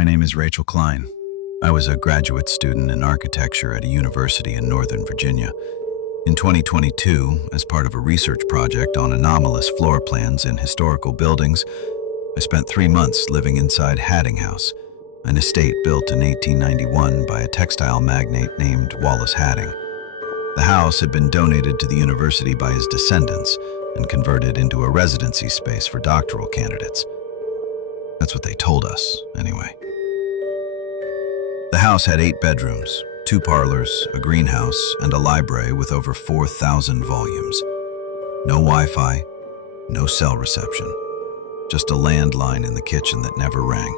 My name is Rachel Kline. I was a graduate student in architecture at a university in Northern Virginia. In 2022, as part of a research project on anomalous floor plans in historical buildings, I spent 3 months living inside Hadding House, an estate built in 1891 by a textile magnate named Wallace Hadding. The house had been donated to the university by his descendants and converted into a residency space for doctoral candidates. That's what they told us, anyway. The house had 8 bedrooms, 2 parlors, a greenhouse, and a library with over 4,000 volumes. No Wi-Fi, no cell reception, just a landline in the kitchen that never rang.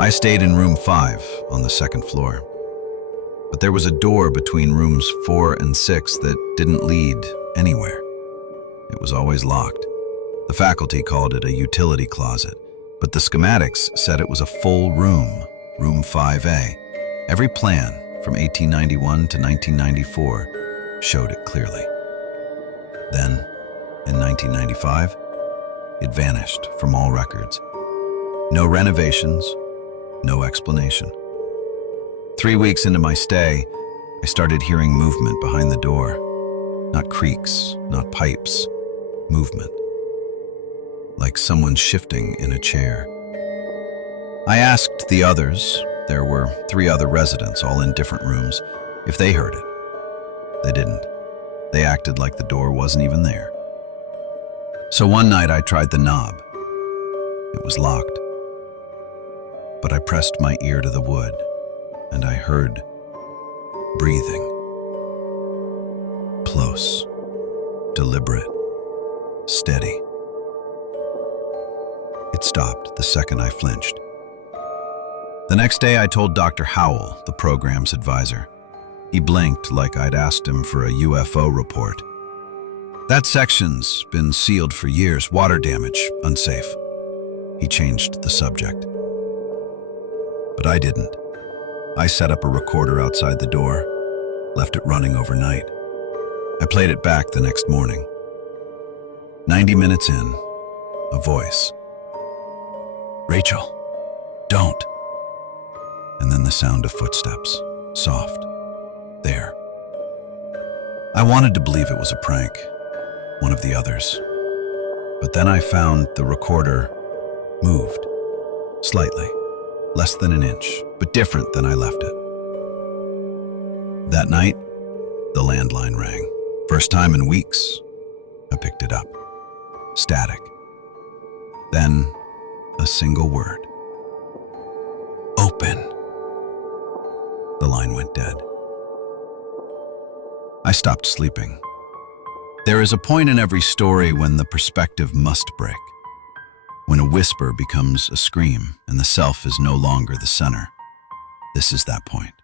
I stayed in room 5 on the 2nd floor. But there was a door between rooms 4 and 6 that didn't lead anywhere. It was always locked. The faculty called it a utility closet, but the schematics said it was a full room, room 5A. Every plan from 1891 to 1994 showed it clearly. Then, in 1995, it vanished from all records. No renovations, no explanation. 3 weeks into my stay, I started hearing movement behind the door. Not creaks, not pipes, movement. Like someone shifting in a chair. I asked the others, there were 3 other residents, all in different rooms, if they heard it. They didn't. They acted like the door wasn't even there. So one night I tried the knob. It was locked. But I pressed my ear to the wood, and I heard breathing. Close, deliberate, steady. It stopped the second I flinched. The next day I told Dr. Howell, the program's advisor. He blinked like I'd asked him for a UFO report. That section's been sealed for years, water damage, unsafe. He changed the subject. But I didn't. I set up a recorder outside the door, left it running overnight. I played it back the next morning. 90 minutes in, a voice. Rachel, don't. And then the sound of footsteps, soft, there. I wanted to believe it was a prank, one of the others. But then I found the recorder moved, slightly. Less than an inch, but different than I left it. That night, the landline rang. First time in weeks. I picked it up. Static. Then, a single word. Open. The line went dead. I stopped sleeping. There is a point in every story when the perspective must break. When a whisper becomes a scream and the self is no longer the center. This is that point.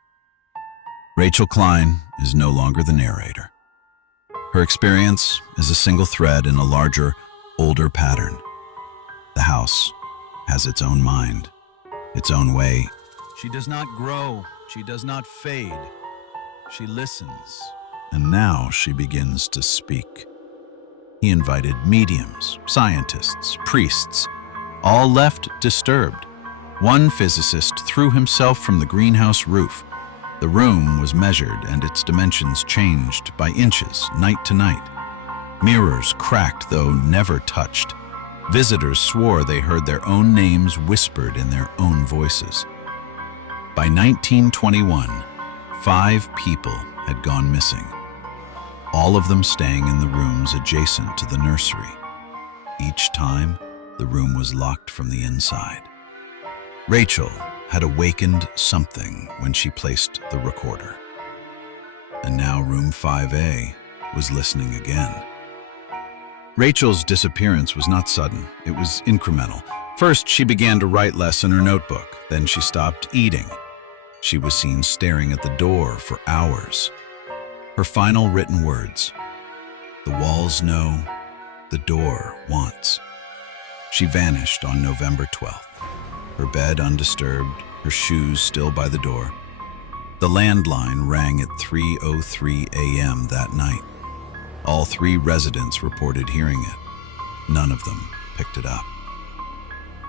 Rachel Kline is no longer the narrator. Her experience is a single thread in a larger, older pattern. The house has its own mind, its own way. She does not grow, she does not fade. She listens, and now she begins to speak. He invited mediums, scientists, priests, all left disturbed. One physicist threw himself from the greenhouse roof. The room was measured and its dimensions changed by inches, night to night. Mirrors cracked though never touched. Visitors swore they heard their own names whispered in their own voices. By 1921, 5 people had gone missing. All of them staying in the rooms adjacent to the nursery. Each time, the room was locked from the inside. Rachel had awakened something when she placed the recorder. And now room 5A was listening again. Rachel's disappearance was not sudden, it was incremental. First, she began to write less in her notebook, then she stopped eating. She was seen staring at the door for hours. Her final written words, "The walls know, the door wants." She vanished on November 12th, her bed undisturbed, her shoes still by the door. The landline rang at 3:03 a.m. that night. All 3 residents reported hearing it. None of them picked it up.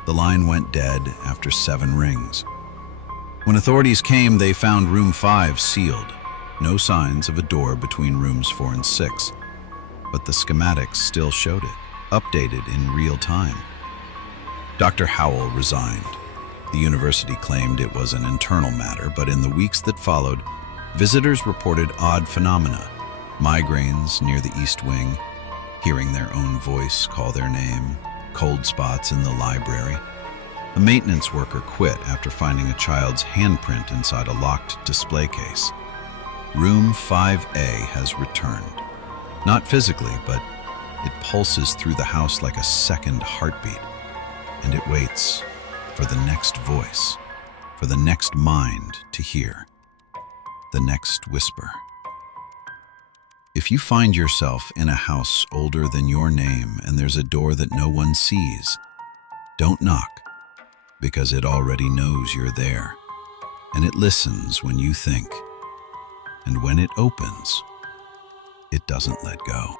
The line went dead after 7 rings. When authorities came, they found room 5 sealed. No signs of a door between rooms 4 and 6. But the schematics still showed it, updated in real time. Dr. Howell resigned. The university claimed it was an internal matter, but in the weeks that followed, visitors reported odd phenomena: migraines near the East Wing, hearing their own voice call their name, cold spots in the library. A maintenance worker quit after finding a child's handprint inside a locked display case. Room 5A has returned. Not physically, but it pulses through the house like a second heartbeat, and it waits for the next voice, for the next mind to hear, the next whisper. If you find yourself in a house older than your name and there's a door that no one sees, don't knock, because it already knows you're there, and it listens when you think, and when it opens, it doesn't let go.